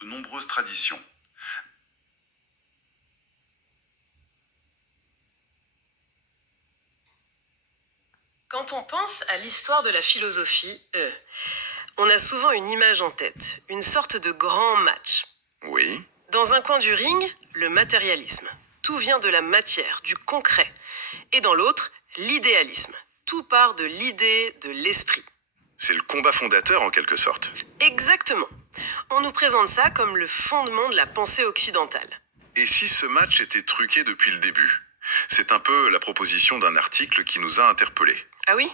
de nombreuses traditions. Quand on pense à l'histoire de la philosophie, on a souvent une image en tête, une sorte de grand match. Oui. Dans un coin du ring, le matérialisme. Tout vient de la matière, du concret. Et dans l'autre, l'idéalisme. Tout part de l'idée, de l'esprit. C'est le combat fondateur en quelque sorte. Exactement. On nous présente ça comme le fondement de la pensée occidentale. Et si ce match était truqué depuis le début? C'est un peu la proposition d'un article qui nous a interpellés. Ah oui?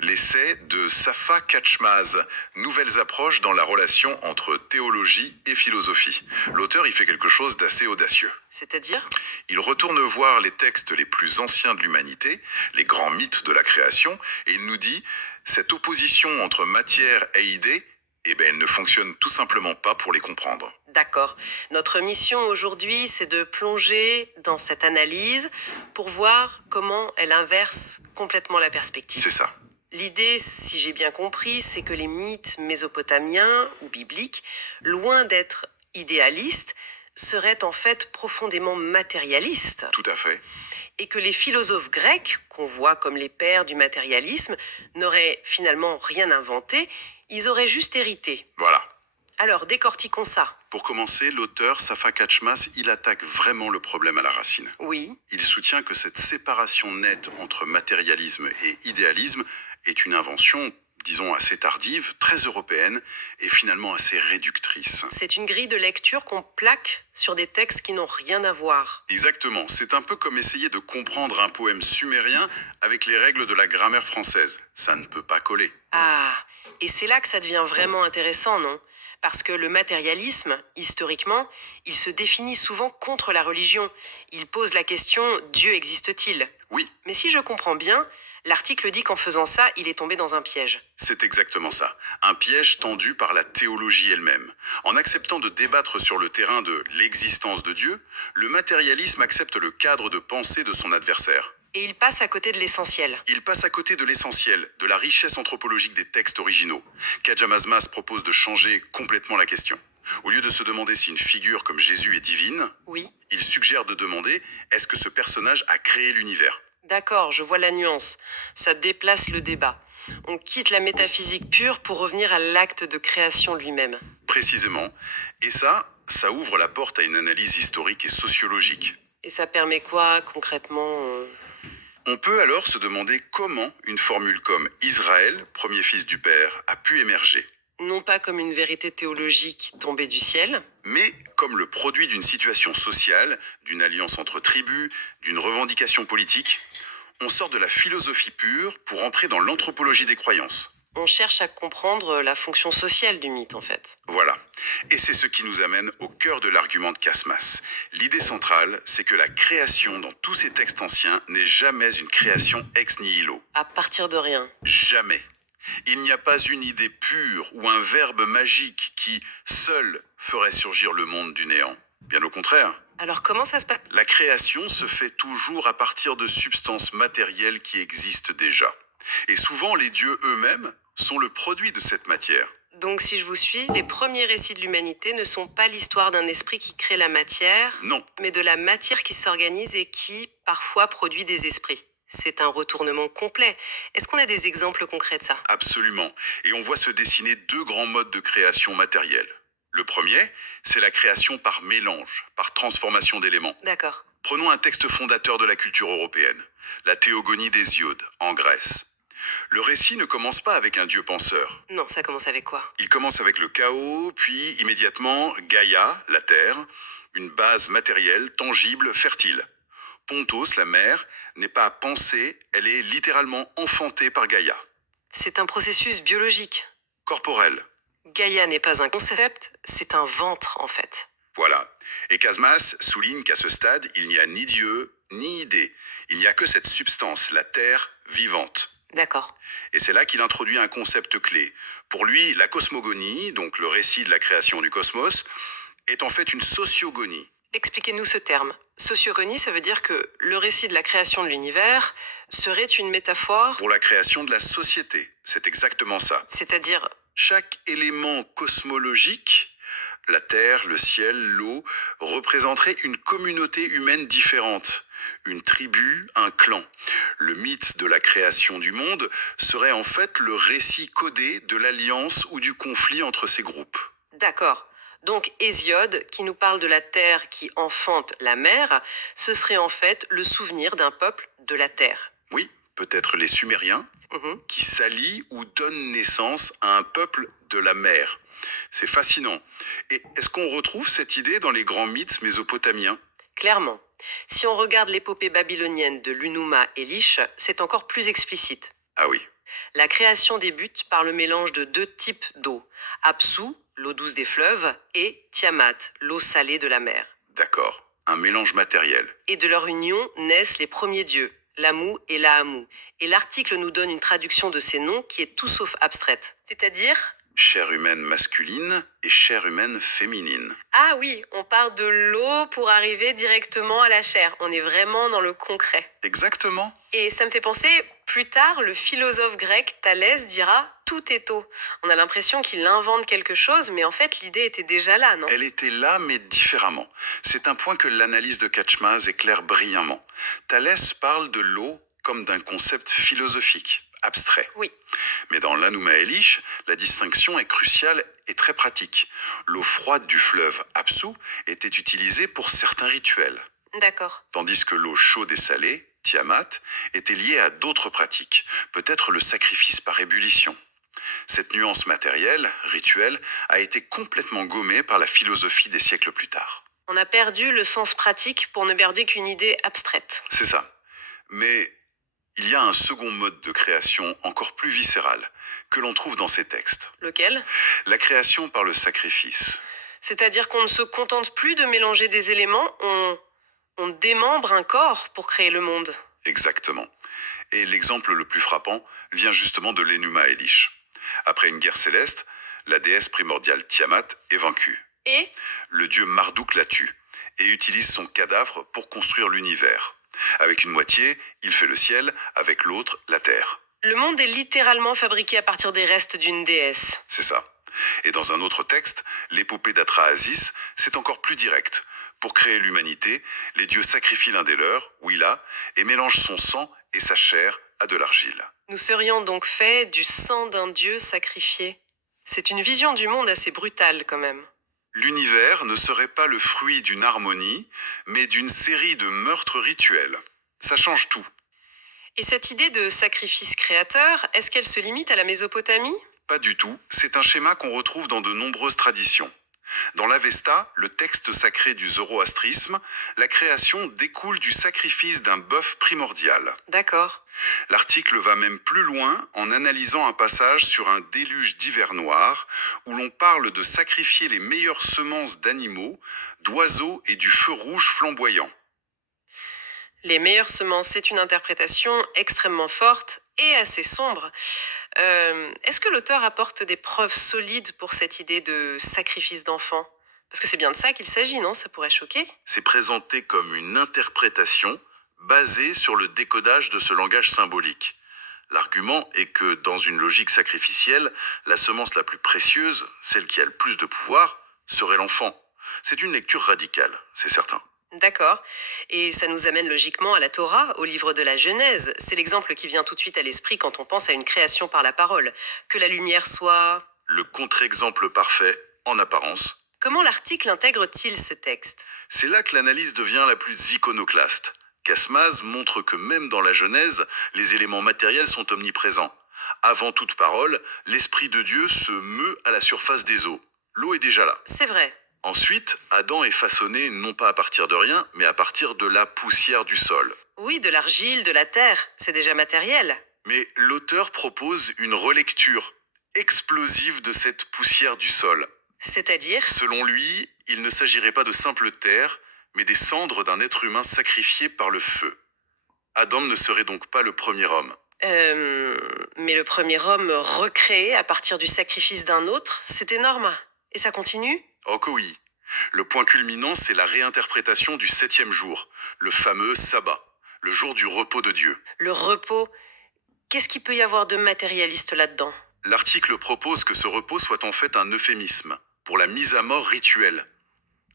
L'essai de Safa Katchmaz, Nouvelles approches dans la relation entre théologie et philosophie. L'auteur y fait quelque chose d'assez audacieux. C'est-à-dire? Il retourne voir les textes les plus anciens de l'humanité, les grands mythes de la création, et il nous dit, cette opposition entre matière et idée, elle ne fonctionne tout simplement pas pour les comprendre. D'accord. Notre mission aujourd'hui, c'est de plonger dans cette analyse pour voir comment elle inverse complètement la perspective. C'est ça. L'idée, si j'ai bien compris, c'est que les mythes mésopotamiens ou bibliques, loin d'être idéalistes, seraient en fait profondément matérialistes. Tout à fait. Et que les philosophes grecs, qu'on voit comme les pères du matérialisme, n'auraient finalement rien inventé, ils auraient juste hérité. Voilà. Alors, décortiquons ça. Pour commencer, l'auteur Safa Katchmas, il attaque vraiment le problème à la racine. Oui. Il soutient que cette séparation nette entre matérialisme et idéalisme est une invention, disons, assez tardive, très européenne et finalement assez réductrice. C'est une grille de lecture qu'on plaque sur des textes qui n'ont rien à voir. Exactement, c'est un peu comme essayer de comprendre un poème sumérien avec les règles de la grammaire française. Ça ne peut pas coller. Ah, et c'est là que ça devient vraiment intéressant, non ? Parce que le matérialisme, historiquement, il se définit souvent contre la religion. Il pose la question « Dieu existe-t-il » Oui, Mais si je comprends bien, l'article dit qu'en faisant ça, il est tombé dans un piège. c'est exactement ça. Un piège tendu par la théologie elle-même. En acceptant de débattre sur le terrain de l'existence de Dieu, le matérialisme accepte le cadre de pensée de son adversaire. Et il passe à côté de l'essentiel. Il passe à côté de l'essentiel, de la richesse anthropologique des textes originaux. Kadjamazmas propose de changer complètement la question. Au lieu de se demander si une figure comme Jésus est divine, Oui. il suggère de demander est-ce que ce personnage a créé l'univers? D'accord, je vois la nuance. Ça déplace le débat. On quitte la métaphysique pure pour revenir à l'acte de création lui-même. Précisément. Et ça ouvre la porte à une analyse historique et sociologique. Et ça permet quoi concrètement On peut alors se demander comment une formule comme Israël, premier fils du Père, a pu émerger, Non pas comme une vérité théologique tombée du ciel, mais comme le produit d'une situation sociale, d'une alliance entre tribus, d'une revendication politique. On sort de la philosophie pure pour entrer dans l'anthropologie des croyances. on cherche à comprendre la fonction sociale du mythe en fait. Voilà. Et c'est ce qui nous amène au cœur de l'argument de Casmas. L'idée centrale, c'est que la création dans tous ces textes anciens n'est jamais une création ex nihilo. À partir de rien. Jamais. Il n'y a pas une idée pure ou un verbe magique qui, seul, ferait surgir le monde du néant. Bien au contraire. Alors comment ça se passe? La création se fait toujours à partir de substances matérielles qui existent déjà. Et souvent, les dieux eux-mêmes sont le produit de cette matière. Donc si je vous suis, les premiers récits de l'humanité ne sont pas l'histoire d'un esprit qui crée la matière, Non, mais de la matière qui s'organise et qui, parfois, produit des esprits. C'est un retournement complet. Est-ce qu'on a des exemples concrets de ça? absolument. Et on voit se dessiner deux grands modes de création matérielle. Le premier, c'est la création par mélange, par transformation d'éléments. D'accord. Prenons un texte fondateur de la culture européenne, la Théogonie d'Hésiode, en Grèce. Le récit ne commence pas avec un dieu penseur. Non, ça commence avec quoi? Il commence avec le chaos, puis immédiatement Gaïa, la terre, une base matérielle, tangible, fertile. Pontos, la mer, n'est pas pensée, elle est littéralement enfantée par Gaïa. C'est un processus biologique. Corporelle. Gaïa n'est pas un concept, c'est un ventre en fait. Voilà. Et Casmas souligne qu'à ce stade, il n'y a ni Dieu, ni idée. Il n'y a que cette substance, la terre vivante. D'accord. Et c'est là qu'il introduit un concept clé. Pour lui, la cosmogonie, donc le récit de la création du cosmos, est en fait une sociogonie. Expliquez-nous ce terme. Sociogonie, ça veut dire que le récit de la création de l'univers serait une métaphore, Pour la création de la société. C'est exactement ça. c'est-à-dire Chaque élément cosmologique, La terre, le ciel, l'eau représenteraient une communauté humaine différente, une tribu, un clan. Le mythe de la création du monde serait en fait le récit codé de l'alliance ou du conflit entre ces groupes. D'accord. Donc Hésiode, qui nous parle de la terre qui enfante la mer, ce serait en fait le souvenir d'un peuple de la terre. Oui, peut-être les Sumériens, Mhm. qui s'allient ou donnent naissance à un peuple de la mer. C'est fascinant. Et est-ce qu'on retrouve cette idée dans les grands mythes mésopotamiens? Clairement. Si on regarde l'épopée babylonienne de l'Unuma Elish, c'est encore plus explicite. Ah oui, La création débute par le mélange de deux types d'eau. Apsu, l'eau douce des fleuves, et Tiamat, l'eau salée de la mer. d'accord. Un mélange matériel. Et de leur union naissent les premiers dieux, l'Amu et l'Aamu. Et l'article nous donne une traduction de ces noms qui est tout sauf abstraite. C'est-à-dire... Chair humaine masculine et chair humaine féminine. Ah oui, on part de l'eau pour arriver directement à la chair. On est vraiment dans le concret. Exactement. Et ça me fait penser, plus tard, le philosophe grec Thalès dira « tout est eau ». On a l'impression qu'il invente quelque chose, mais en fait, l'idée était déjà là, non? Elle était là, mais différemment. C'est un point que l'analyse de Katchmaz éclaire brillamment. Thalès parle de l'eau comme d'un concept philosophique, abstrait. Oui, Mais dans l'Anuma Elish, la distinction est cruciale et très pratique. L'eau froide du fleuve Apsu était utilisée pour certains rituels, d'accord. tandis que l'eau chaude et salée, Tiamat, était liée à d'autres pratiques, peut-être le sacrifice par ébullition. Cette nuance matérielle, rituelle, a été complètement gommée par la philosophie des siècles plus tard. On a perdu le sens pratique pour ne garder qu'une idée abstraite. C'est ça. Mais il y a un second mode de création encore plus viscéral, que l'on trouve dans ces textes. Lequel? La création par le sacrifice. C'est-à-dire qu'on ne se contente plus de mélanger des éléments, on démembre un corps pour créer le monde. Exactement. Et l'exemple le plus frappant vient justement de l'Enuma Elish. Après une guerre céleste, la déesse primordiale Tiamat est vaincue. Et Le dieu Marduk la tue et utilise son cadavre pour construire l'univers. Avec une moitié, il fait le ciel, avec l'autre, la terre. le monde est littéralement fabriqué à partir des restes d'une déesse. C'est ça. Et dans un autre texte, l'épopée d'Atrahasis, c'est encore plus direct. Pour créer l'humanité, les dieux sacrifient l'un des leurs, Willa, et mélangent son sang et sa chair à de l'argile. Nous serions donc faits du sang d'un dieu sacrifié. C'est une vision du monde assez brutale quand même. L'univers ne serait pas le fruit d'une harmonie, mais d'une série de meurtres rituels. Ça change tout. Et cette idée de sacrifice créateur, est-ce qu'elle se limite à la Mésopotamie? Pas du tout, c'est un schéma qu'on retrouve dans de nombreuses traditions. Dans l'Avesta, le texte sacré du zoroastrisme, la création découle du sacrifice d'un bœuf primordial. D'accord. L'article va même plus loin en analysant un passage sur un déluge d'hiver noir où l'on parle de sacrifier les meilleures semences d'animaux, d'oiseaux et du feu rouge flamboyant. Les meilleures semences, c'est une interprétation extrêmement forte et assez sombre. Est-ce que l'auteur apporte des preuves solides pour cette idée de sacrifice d'enfants? Parce que c'est bien de ça qu'il s'agit, non? Ça pourrait choquer. C'est présenté comme une interprétation basée sur le décodage de ce langage symbolique. L'argument est que dans une logique sacrificielle, la semence la plus précieuse, celle qui a le plus de pouvoir, serait l'enfant. C'est une lecture radicale, c'est certain. D'accord. Et ça nous amène logiquement à la Torah, au livre de la Genèse. C'est l'exemple qui vient tout de suite à l'esprit quand on pense à une création par la parole. Que la lumière soit... Le contre-exemple parfait, en apparence, Comment l'article intègre-t-il ce texte? c'est là que l'analyse devient la plus iconoclaste. Casmaz montre que même dans la Genèse, les éléments matériels sont omniprésents. Avant toute parole, l'Esprit de Dieu se meut à la surface des eaux. L'eau est déjà là. C'est vrai. Ensuite, Adam est façonné non pas à partir de rien, mais à partir de la poussière du sol. Oui, de l'argile, de la terre, c'est déjà matériel. Mais l'auteur propose une relecture explosive de cette poussière du sol. C'est-à-dire... Selon lui, il ne s'agirait pas de simple terre, mais des cendres d'un être humain sacrifié par le feu. Adam ne serait donc pas le premier homme. Mais le premier homme recréé à partir du sacrifice d'un autre, c'est énorme. Et ça continue? Oh que oui. Le point culminant, c'est la réinterprétation du 7e jour, le fameux sabbat, le jour du repos de Dieu. Le repos, qu'est-ce qu'il peut y avoir de matérialiste là-dedans? L'article propose que ce repos soit en fait un euphémisme pour la mise à mort rituelle.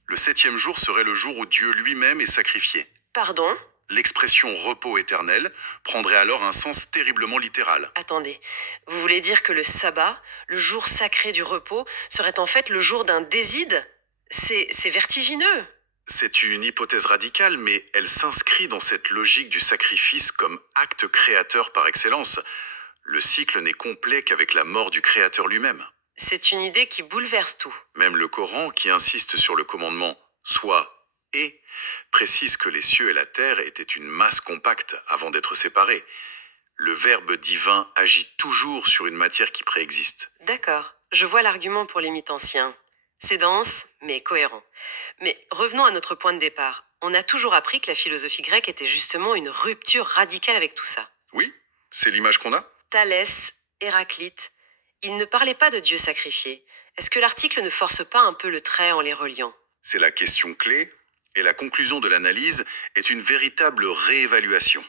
Le 7e jour serait le jour où Dieu lui-même est sacrifié. Pardon? L'expression repos éternel prendrait alors un sens terriblement littéral. Attendez, vous voulez dire que le sabbat, le jour sacré du repos, serait en fait le jour d'un déside? C'est vertigineux. C'est une hypothèse radicale, mais elle s'inscrit dans cette logique du sacrifice comme acte créateur par excellence. Le cycle n'est complet qu'avec la mort du créateur lui-même. C'est une idée qui bouleverse tout. Même le Coran, qui insiste sur le commandement soit et, précise que les cieux et la terre étaient une masse compacte avant d'être séparés. Le Verbe divin agit toujours sur une matière qui préexiste. D'accord, je vois l'argument pour les mythes anciens. C'est dense, mais cohérent. Mais revenons à notre point de départ. On a toujours appris que la philosophie grecque était justement une rupture radicale avec tout ça. Oui, c'est l'image qu'on a. Thalès, Héraclite, ils ne parlaient pas de Dieu sacrifié. Est-ce que l'article ne force pas un peu le trait en les reliant? C'est la question clé, et la conclusion de l'analyse est une véritable réévaluation.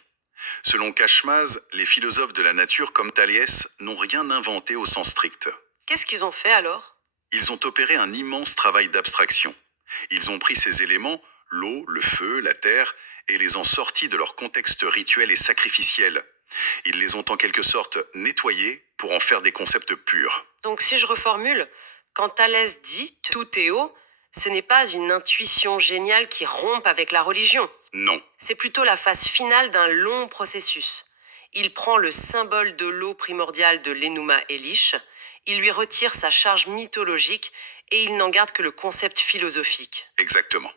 Selon Cashmaz, les philosophes de la nature comme Thalès n'ont rien inventé au sens strict. Qu'est-ce qu'ils ont fait alors? Ils ont opéré un immense travail d'abstraction. Ils ont pris ces éléments, l'eau, le feu, la terre, et les ont sortis de leur contexte rituel et sacrificiel. Ils les ont en quelque sorte nettoyés pour en faire des concepts purs. Donc si je reformule, quand Thalès dit tout est eau, ce n'est pas une intuition géniale qui rompe avec la religion. Non, C'est plutôt la phase finale d'un long processus. Il prend le symbole de l'eau primordiale de l'Enuma Elish, il lui retire sa charge mythologique et il n'en garde que le concept philosophique. exactement.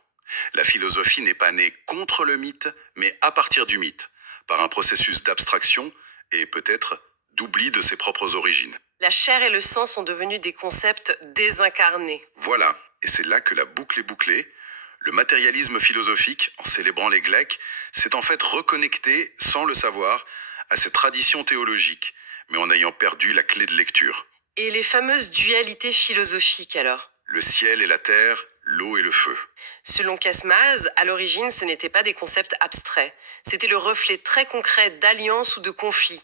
La philosophie n'est pas née contre le mythe, mais à partir du mythe, par un processus d'abstraction et peut-être d'oubli de ses propres origines. La chair et le sang sont devenus des concepts désincarnés. Voilà, et c'est là que la boucle est bouclée. Le matérialisme philosophique, en célébrant les Grecs, s'est en fait reconnecté, sans le savoir, à cette tradition théologique, mais en ayant perdu la clé de lecture. Et les fameuses dualités philosophiques alors? Le ciel et la terre, l'eau et le feu. Selon Casmaz, à l'origine, ce n'étaient pas des concepts abstraits. C'était le reflet très concret d'alliances ou de conflits.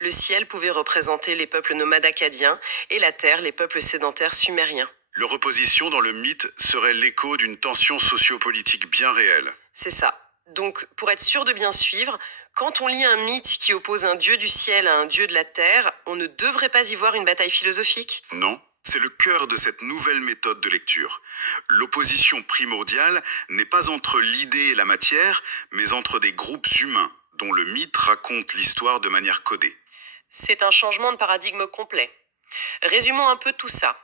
Le ciel pouvait représenter les peuples nomades acadiens et la terre les peuples sédentaires sumériens. Leur opposition dans le mythe serait l'écho d'une tension sociopolitique bien réelle. C'est ça. Donc, pour être sûr de bien suivre, quand on lit un mythe qui oppose un dieu du ciel à un dieu de la terre, on ne devrait pas y voir une bataille philosophique. Non, c'est le cœur de cette nouvelle méthode de lecture. L'opposition primordiale n'est pas entre l'idée et la matière, mais entre des groupes humains, dont le mythe raconte l'histoire de manière codée. C'est un changement de paradigme complet. Résumons un peu tout ça.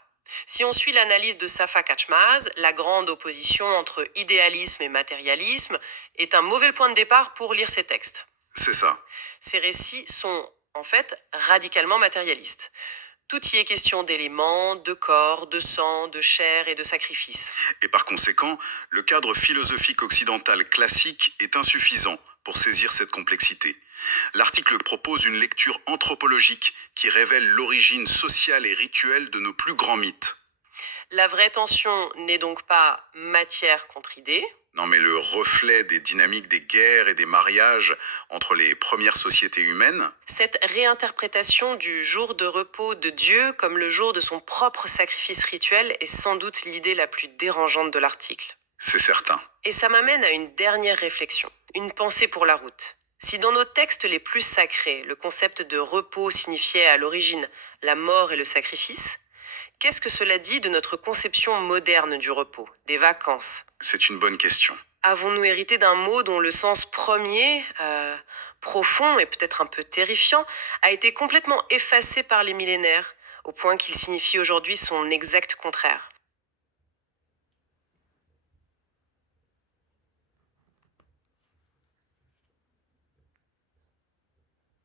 Si on suit l'analyse de Safa Kachmaz, la grande opposition entre idéalisme et matérialisme est un mauvais point de départ pour lire ces textes. C'est ça. Ces récits sont, en fait, radicalement matérialistes. Tout y est question d'éléments, de corps, de sang, de chair et de sacrifice. Et par conséquent, le cadre philosophique occidental classique est insuffisant pour saisir cette complexité. L'article propose une lecture anthropologique qui révèle l'origine sociale et rituelle de nos plus grands mythes. La vraie tension n'est donc pas matière contre idée. Non, mais le reflet des dynamiques des guerres et des mariages entre les premières sociétés humaines. Cette réinterprétation du jour de repos de Dieu comme le jour de son propre sacrifice rituel est sans doute l'idée la plus dérangeante de l'article. C'est certain. Et ça m'amène à une dernière réflexion, une pensée pour la route. Si dans nos textes les plus sacrés, le concept de repos signifiait à l'origine la mort et le sacrifice, qu'est-ce que cela dit de notre conception moderne du repos, des vacances? C'est une bonne question. Avons-nous hérité d'un mot dont le sens premier, profond et peut-être un peu terrifiant, a été complètement effacé par les millénaires, au point qu'il signifie aujourd'hui son exact contraire?